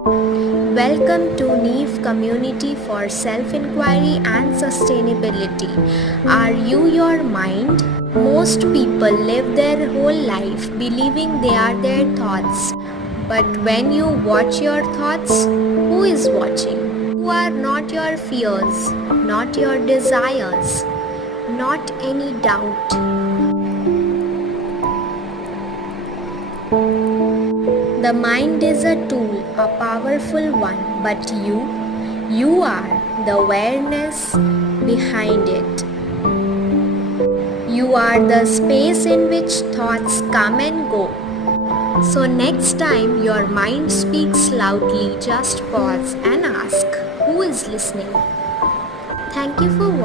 Welcome to Neve Community for Self-Inquiry and Sustainability. Are you your mind? Most people live their whole life believing they are their thoughts. But when you watch your thoughts, who is watching? Who are not your fears, not your desires, not any doubt. The mind is a tool, a powerful one, but you are the awareness behind it. You are the space in which thoughts come and go. So next time your mind speaks loudly, just pause and ask, who is listening? Thank you for watching.